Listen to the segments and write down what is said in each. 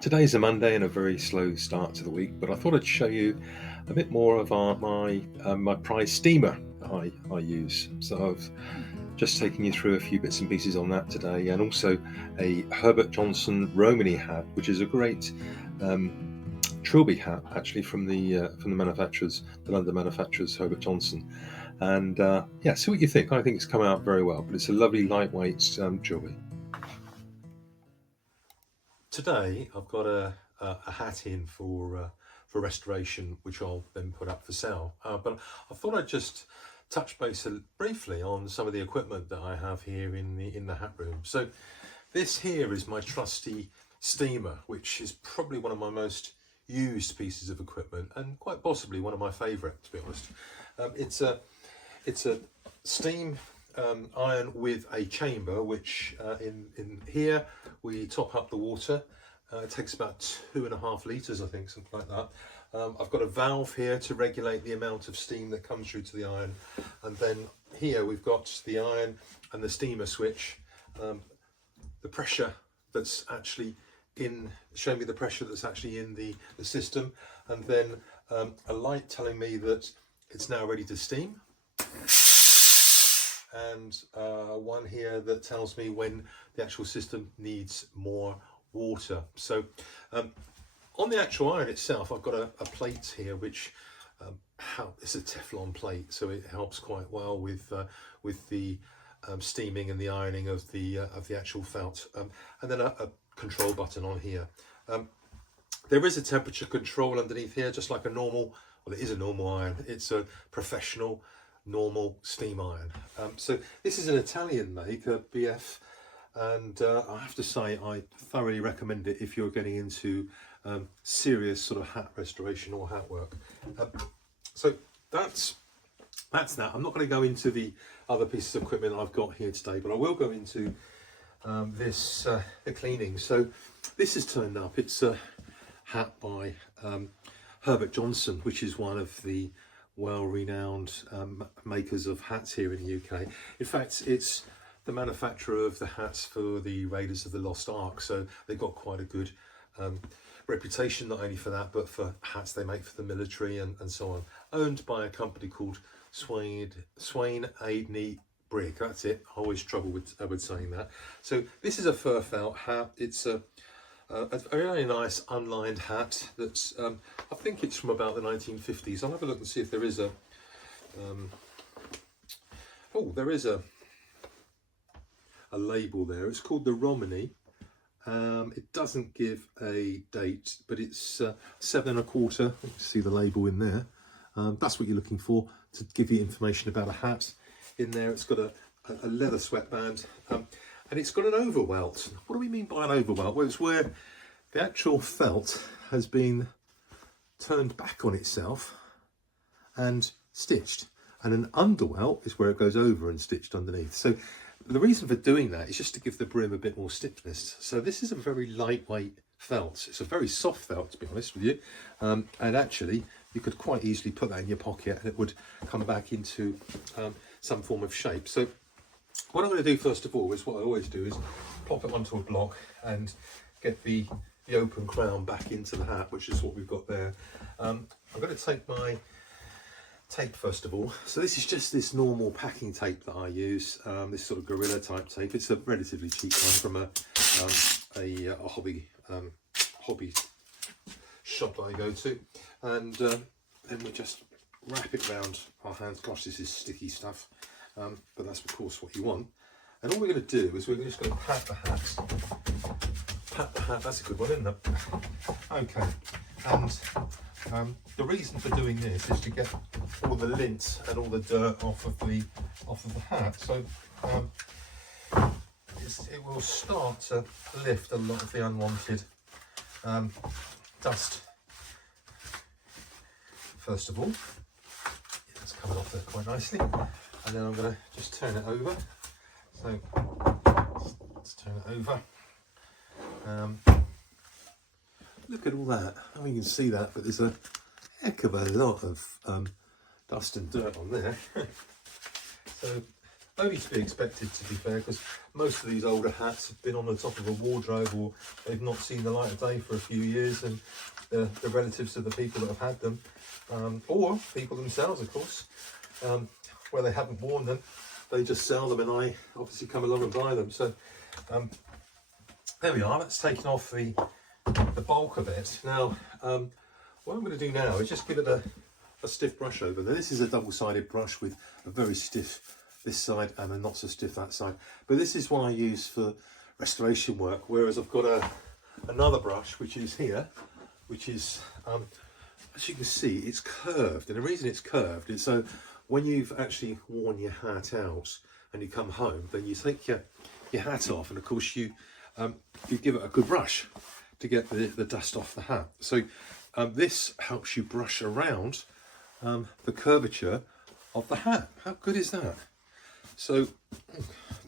Today's a Monday and a very slow start to the week, but I thought I'd show you a bit more of my prize steamer I use. So I've just taken you through a few bits and pieces on that today, and also a Herbert Johnson Romany hat, which is a great trilby hat actually from the manufacturers, the London manufacturers, Herbert Johnson. And yeah, see what you think. I think it's come out very well, but it's a lovely lightweight trilby. Today I've got a hat in for restoration, which I'll then put up for sale. But I thought I'd just touch base briefly on some of the equipment that I have here in the hat room. So this here is my trusty steamer, which is probably one of my most used pieces of equipment and quite possibly one of my favourite, to be honest. It's a steam iron with a chamber, which in here we top up the water. It takes about 2.5 litres, I think, something like that. I've got a valve here to regulate the amount of steam that comes through to the iron, and then here we've got the iron and the steamer switch. The pressure that's actually showing me the pressure that's actually in the system, and then a light telling me that it's now ready to steam, and one here that tells me when the actual system needs more water. So on the actual iron itself, I've got a plate here which it's a Teflon plate, so it helps quite well with the steaming and the ironing of the actual felt, and then a control button on here. There is a temperature control underneath here, just like a normal, well, it is a normal iron. It's a professional normal steam iron. So this is an Italian make, a BF, and I have to say I thoroughly recommend it if you're getting into serious sort of hat restoration or hat work. So that's that. I'm not going to go into the other pieces of equipment I've got here today, but I will go into the cleaning. So this has turned up. It's a hat by Herbert Johnson, which is one of the well-renowned makers of hats here in the UK. In fact, it's the manufacturer of the hats for the Raiders of the Lost Ark, so they've got quite a good reputation, not only for that, but for hats they make for the military and so on. Owned by a company called Swain Aidney Brigg. That's it. I always struggle with saying that. So this is a fur felt hat. It's a very nice unlined hat that's I think it's from about the 1950s. I'll have a look and see if there is a there is a label there. It's called the Romany. It doesn't give a date, but it's 7 1/4. You can see the label in there. That's what you're looking for to give you information about a hat. In there, it's got a leather sweatband, and it's got an overwelt. What do we mean by an overwelt? Well, it's where the actual felt has been turned back on itself and stitched, and an underwelt is where it goes over and stitched underneath. So the reason for doing that is just to give the brim a bit more stiffness. So this is a very lightweight felt. It's a very soft felt, to be honest with you, and actually you could quite easily put that in your pocket and it would come back into some form of shape. So what I'm going to do first of all is what I always do is plop it onto a block and get the open crown back into the hat, which is what we've got there. I'm going to take my tape first of all. So this is just this normal packing tape that I use, this sort of Gorilla type tape. It's a relatively cheap one from a hobby shop that I go to, and then we just wrap it around our hands. Gosh, this is sticky stuff, but that's of course what you want. And all we're going to do is we're just going to pat the hat. Pat the hat. That's a good one, isn't it? Okay. And the reason for doing this is to get all the lint and all the dirt off of the hat. So it will start to lift a lot of the unwanted dust. First of all, it's coming off there quite nicely, and then I'm going to just turn it over. So let's turn it over. Look at all that. I mean, you can see that, but there's a heck of a lot of dust and dirt on there. So only to be expected, to be fair, because most of these older hats have been on the top of a wardrobe, or they've not seen the light of day for a few years, and the relatives of the people that have had them, or people themselves, of course, where they haven't worn them, they just sell them, and I obviously come along and buy them. So there we are. That's taken off the bulk of it. Now, what I'm going to do now is just give it a stiff brush over. Now, this is a double-sided brush with a very stiff this side and a not so stiff that side. But this is what I use for restoration work, whereas I've got another brush which is here, which is, as you can see, it's curved. And the reason it's curved is so when you've actually worn your hat out and you come home, then you take your hat off, and of course you give it a good brush to get the dust off the hat. So this helps you brush around the curvature of the hat. How good is that? So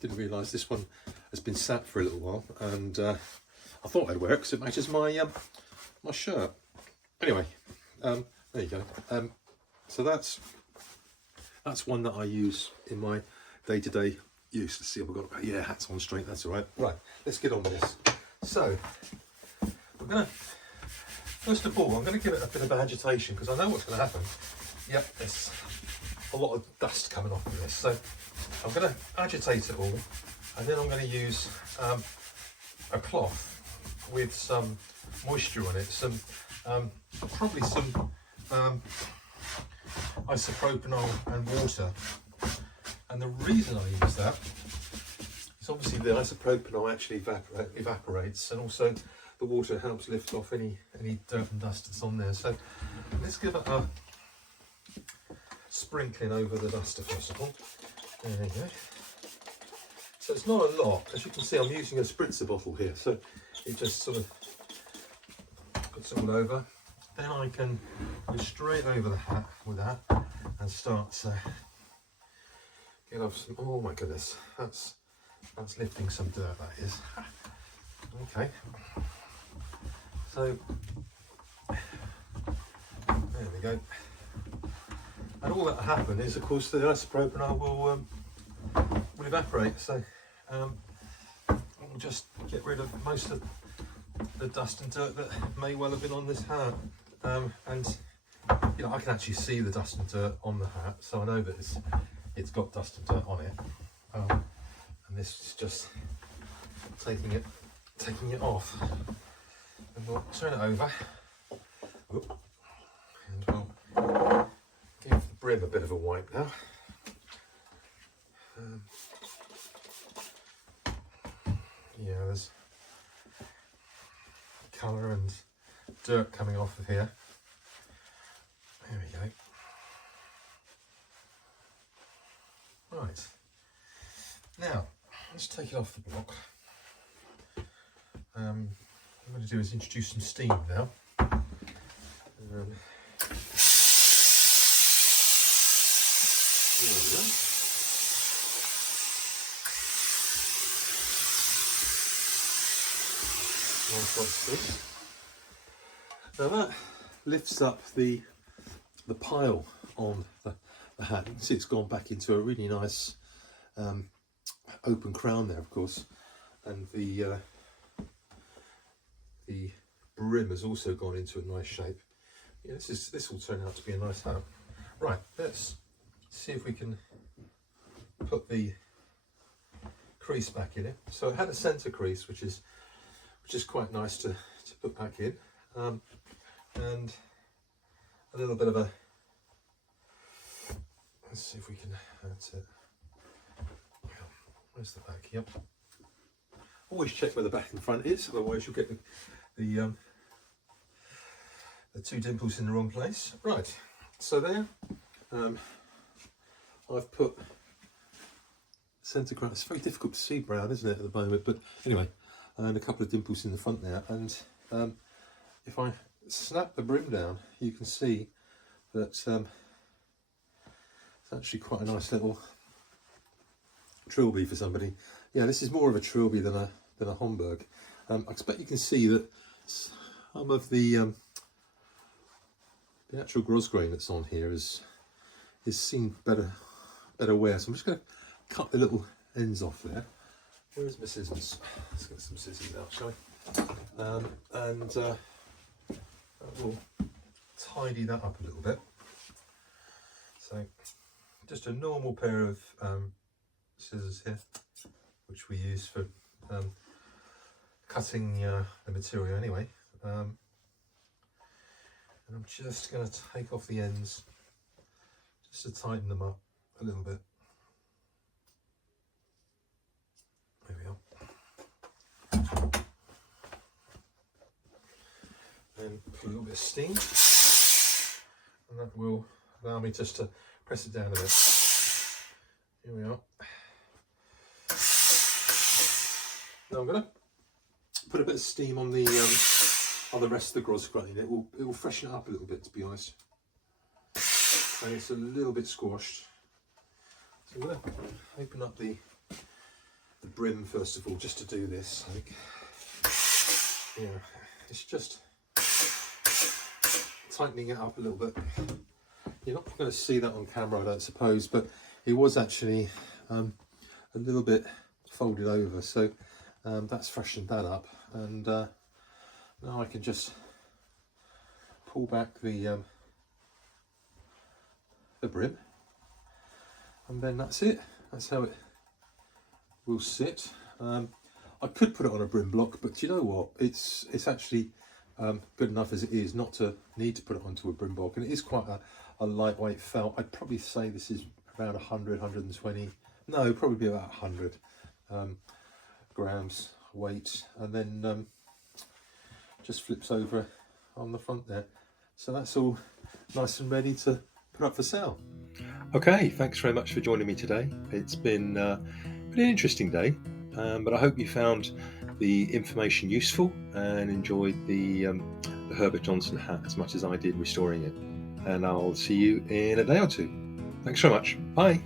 didn't realise this one has been sat for a little while, and I thought I'd wear it because it matches my my shirt. Anyway, there you go. So that's one that I use in my day-to-day use. Let's see if I've got, yeah, hat's on straight, that's all right. Right, let's get on with this. So we're gonna, first of all, I'm gonna give it a bit of agitation because I know what's gonna happen. Yep, there's a lot of dust coming off of this. So I'm gonna agitate it all, and then I'm gonna use a cloth with some moisture on it, some probably some isopropanol and water. And the reason I use that is obviously the isopropanol actually evaporates, and also the water helps lift off any dirt and dust that's on there. So let's give it a sprinkling over the duster first of all. There we go. So it's not a lot. As you can see, I'm using a spritzer bottle here, so it just sort of puts it all over. Then I can go straight over the hat with that and start to get off some, oh my goodness, that's lifting some dirt, that is. Okay, so there we go. And all that will happen is, of course, the isopropanol will evaporate, so we'll just get rid of most of the dust and dirt that may well have been on this hat. And you know, I can actually see the dust and dirt on the hat, so I know that it's got dust and dirt on it. And this is just taking it off. And we'll turn it over. Oop. And we'll give the brim a bit of a wipe now. Yeah, there's colour and dirt coming off of here. There we go. Right. Now, let's take it off the block. What I'm going to do is introduce some steam now. There we go. Now that lifts up the pile on the hat. You can see it's gone back into a really nice open crown there, of course, and the brim has also gone into a nice shape. Yeah, this will turn out to be a nice hat. Right, let's see if we can put the crease back in it. So it had a centre crease, which is quite nice to put back in, and a little bit of a, let's see if we can, that's it. Where's the back? Yep. Always check where the back and front is, otherwise you'll get the two dimples in the wrong place. Right, so there, I've put centre crown. It's very difficult to see brown, isn't it, at the moment, but anyway, and a couple of dimples in the front there, and if I snap the brim down, you can see that it's actually quite a nice little trilby for somebody. Yeah, this is more of a trilby than a Homburg. I expect you can see that some of the actual grosgrain that's on here is seen better wear. So I'm just going to cut the little ends off there. Where's my scissors? Let's get some scissors out, shall we? And we'll tidy that up a little bit. So just a normal pair of scissors here, which we use for cutting the material anyway. And I'm just going to take off the ends just to tighten them up a little bit. There we are. Then put a little bit of steam, and that will allow me just to press it down a bit. Here we are. Now I'm going to put a bit of steam on the rest of the gros grain. It will freshen it up a little bit, to be honest. And it's a little bit squashed. So I'm going to open up the brim first of all, just to do this. I think. Yeah, it's just tightening it up a little bit. You're not going to see that on camera, I don't suppose, but it was actually a little bit folded over, so that's freshened that up. And now I can just pull back the brim, and then that's it. That's how it will sit. I could put it on a brim block, but you know what? It's actually good enough as it is not to need to put it onto a brim block, and it is quite a lightweight felt. I'd probably say this is around 100, 120, no, probably about 100 grams weight, and then just flips over on the front there. So that's all nice and ready to put up for sale. Okay, thanks very much for joining me today. It's been an interesting day, but I hope you found the information useful and enjoyed the Herbert Johnson hat as much as I did restoring it. And I'll see you in a day or two. Thanks very much. Bye.